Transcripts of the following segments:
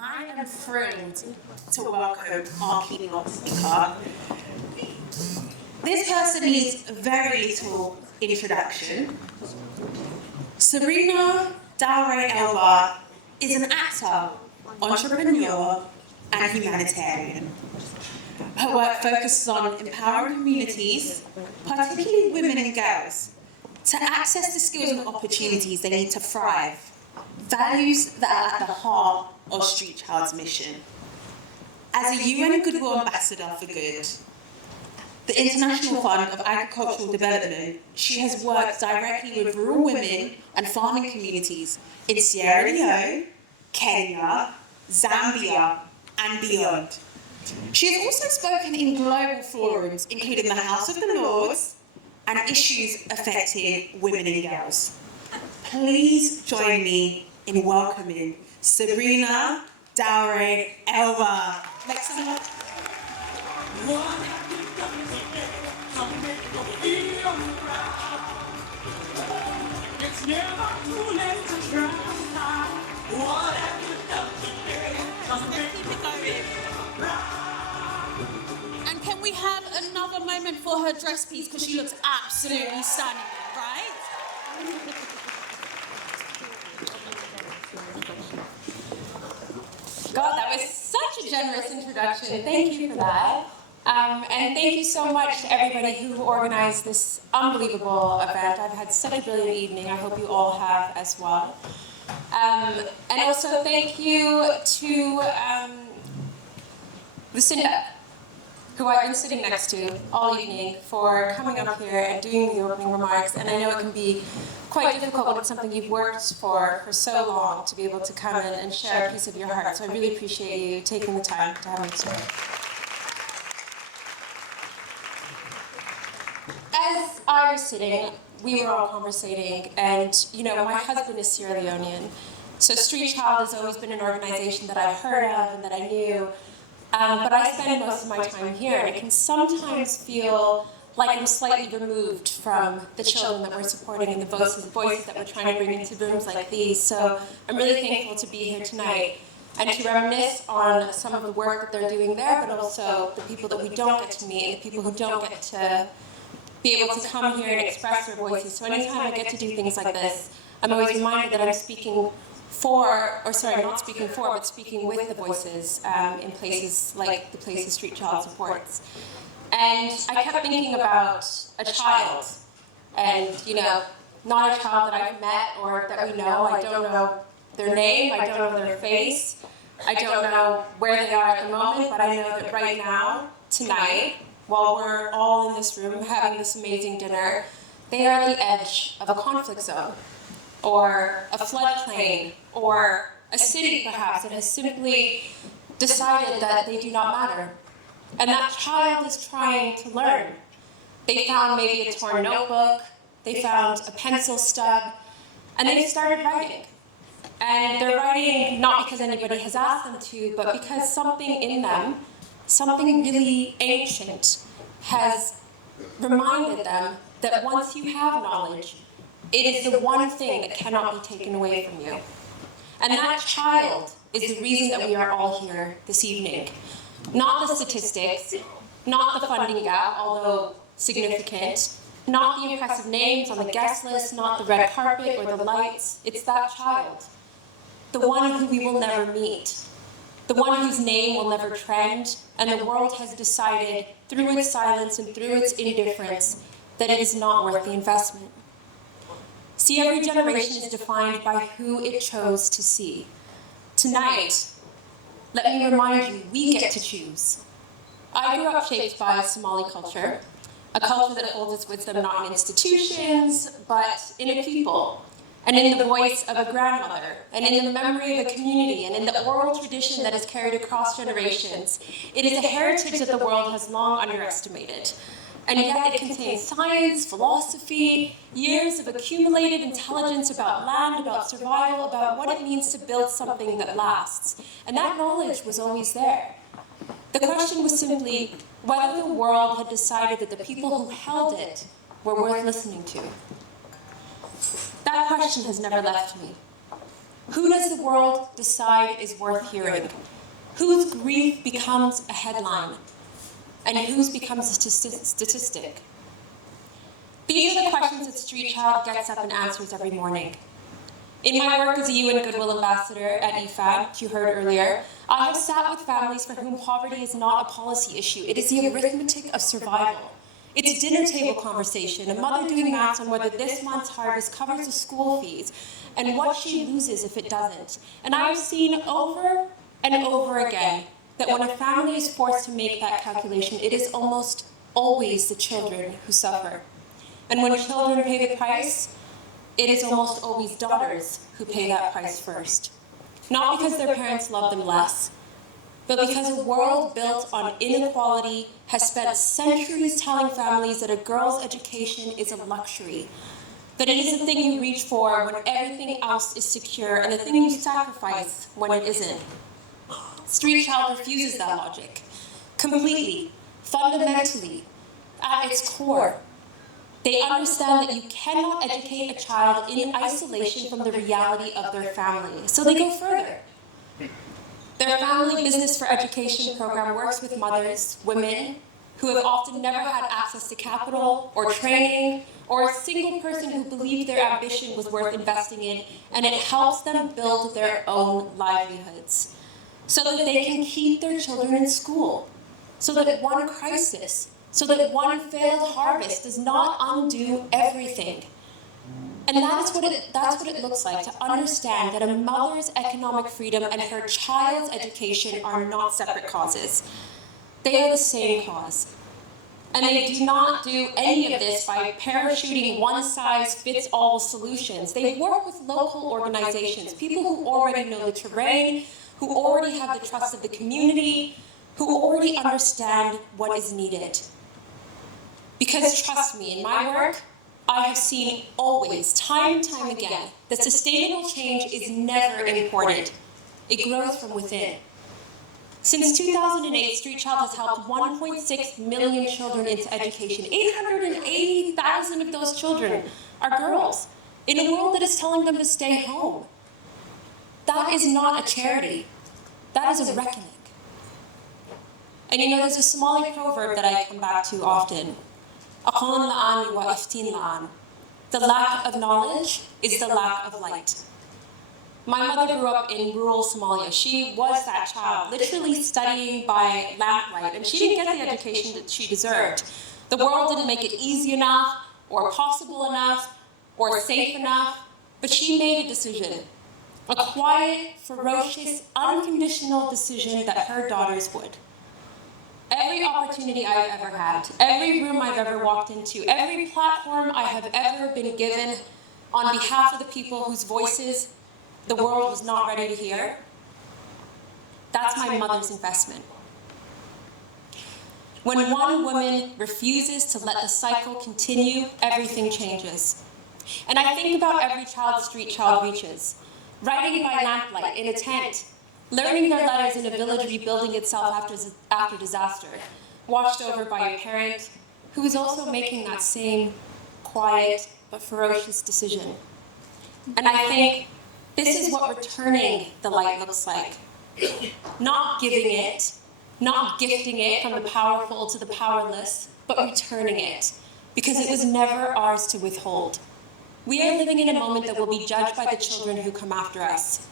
I am thrilled to welcome our keynote speaker. This person needs very little introduction. Sabrina Dhowre Elba is an actor, entrepreneur, and humanitarian. Her work focuses on empowering communities, particularly women and girls, to access the skills and opportunities they need to thrive, values that are at the heart of Street Child's mission. As a UN Goodwill Ambassador for Good, the International Fund of Agricultural Development, she has worked directly with rural women and farming communities in Sierra Leone, Kenya, Zambia, and beyond. She has also spoken in global forums, including the House of the Lords, and issues affecting women and girls. Please join me in welcoming Sabrina Dhowre Elba. Make some noise. It's never too late to try. What have you done today? And can we have another moment for her dress piece, because she looks absolutely stunning, right? God, that was such a generous introduction. Thank you for that. And thank you so much to everybody who organized this unbelievable event. I've had such a brilliant evening. I hope you all have as well. And also thank you to Lucinda, who I've been sitting next to all evening, for coming up here and doing the opening remarks. And I know it can be quite difficult when it's something you've worked for so long, to be able to come in and share a piece of your heart. So I really appreciate you taking the time to have me today. As I was sitting, we were all conversating, and my husband is Sierra Leonean. So Street Child has always been an organization that I've heard of and that I knew. But I spend most of my time here, and it can sometimes feel like I'm slightly removed from the children that we're supporting and the voices that we're trying to bring into rooms like these. So I'm really thankful to be here tonight and to reminisce on some of the work that they're doing there, but also the people that we don't get to meet and the people who don't get to be able to come here and express their voices. So anytime I get to do things like this, I'm always reminded that I'm speaking not speaking for, but speaking with the voices in places like the places Street Child supports. And I kept thinking about a child, and not a child that I've met or that we know. I don't know their name, I don't know their face, I don't know where they are at the moment, but I know that right now, tonight, while we're all in this room having this amazing dinner, they are at the edge of a conflict zone, or a floodplain, or a city perhaps that has simply decided that they do not matter. And that child is trying to learn. They found maybe a torn notebook, they found a pencil stub, and they started writing. And they're writing not because anybody has asked them to, but because something in them, something really ancient, has reminded them that once you have knowledge, it is the one thing that cannot be taken away from you. And that child is the reason that we are all here this evening. Not the statistics, not the funding gap, although significant, not the impressive names on the guest list, not the red carpet or the lights. It's that child, the one who we will never meet, the one whose name will never trend, and the world has decided through its silence and through its indifference that it is not worth the investment. See, every generation is defined by who it chose to see. Tonight, let me remind you, we get to choose. I grew up shaped by Somali culture, a culture that holds its wisdom not in institutions, but in a people, and in the voice of a grandmother, and in the memory of a community, and in the oral tradition that is carried across generations. It is a heritage that the world has long underestimated. And yet it contains science, philosophy, years of accumulated intelligence about land, about survival, about what it means to build something that lasts. And that knowledge was always there. The question was simply whether the world had decided that the people who held it were worth listening to. That question has never left me. Who does the world decide is worth hearing? Whose grief becomes a headline? And whose becomes a statistic? These are the questions that Street Child gets up and answers every morning. In my work as a UN Goodwill Ambassador at EFAB, which you heard earlier, I have sat with families for whom poverty is not a policy issue. It is the arithmetic of survival. It's a dinner table conversation, a mother doing maths on whether this month's harvest covers the school fees and what she loses if it doesn't. And I have seen over and over again that when a family is forced to make that calculation, it is almost always the children who suffer. And when children pay the price, it is almost always daughters who pay that price first. Not because their parents love them less, but because a world built on inequality has spent centuries telling families that a girl's education is a luxury, that it is the thing you reach for when everything else is secure and the thing you sacrifice when it isn't. Street Child refuses that logic, completely, fundamentally, at its core. They understand that you cannot educate a child in isolation from the reality of their family, so they go further. Their Family Business for Education program works with mothers, women, who have often never had access to capital or training, or a single person who believed their ambition was worth investing in, and it helps them build their own livelihoods, so that they can keep their children in school, so that one crisis, so that one failed harvest does not undo everything. And that's what it looks like to understand that a mother's economic freedom and her child's education are not separate causes. They are the same cause. And they do not do any of this by parachuting one-size-fits-all solutions. They work with local organizations, people who already know the terrain, who already have the trust of the community, who already understand what is needed. Because trust me, in my work, I have seen always, time and time again, that sustainable change is never imported. It grows from within. Since 2008, Street Child has helped 1.6 million children into education. 880,000 of those children are girls in a world that is telling them to stay home. That is not a charity. That is a reckoning. And you know, there's a Somali proverb that I come back to often. "Aqoon la'an wa iftiin la'an." The lack of knowledge is the lack of light. My mother grew up in rural Somalia. She was that child, literally studying by lamplight, and she didn't get the education that she deserved. The world didn't make it easy enough, or possible enough, or safe enough, but she made a decision. A quiet, ferocious, unconditional decision that her daughters would. Every opportunity I've ever had, every room I've ever walked into, every platform I have ever been given on behalf of the people whose voices the world was not ready to hear, that's my mother's investment. When one woman refuses to let the cycle continue, everything changes. And I think about every child Street Child reaches, writing by lamplight in a tent, learning their letters in a village rebuilding itself after disaster, watched over by a parent who is also making that same quiet but ferocious decision. And I think this is what returning the light looks like. Not giving it, not gifting it from the powerful to the powerless, but returning it, because it was never ours to withhold. We are living in a moment that will be judged by the children who come after us.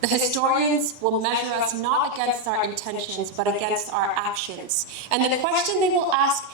The historians will measure us not against our intentions, but against our actions. And the question they will ask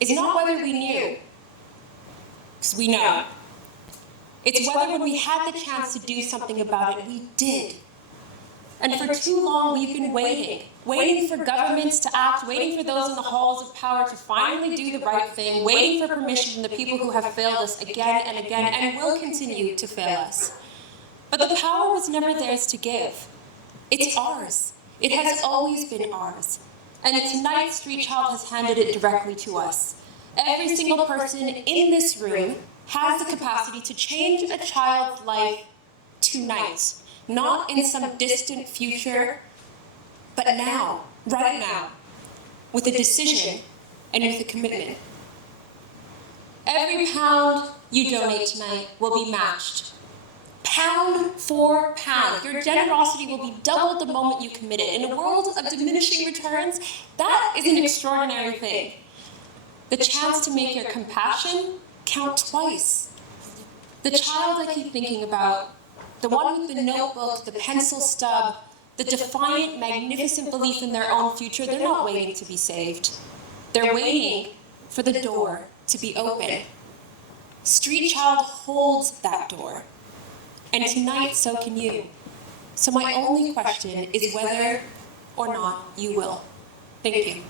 is not whether we knew, because we know. It's whether when we had the chance to do something about it, we did. And for too long, we've been waiting for governments to act, waiting for those in the halls of power to finally do the right thing, waiting for permission from the people who have failed us again and again and will continue to fail us. But the power was never theirs to give. It's ours. It has always been ours. And tonight, Street Child has handed it directly to us. Every single person in this room has the capacity to change a child's life tonight. Not in some distant future, but now, right now, with a decision and with a commitment. Every pound you donate tonight will be matched, pound for pound. Your generosity will be doubled the moment you commit it. In a world of diminishing returns, that is an extraordinary thing. The chance to make your compassion count twice. The child I keep thinking about, the one with the notebook, the pencil stub, the defiant, magnificent belief in their own future, they're not waiting to be saved. They're waiting for the door to be open. Street Child holds that door. And tonight, so can you. So my only question is whether or not you will. Thank you.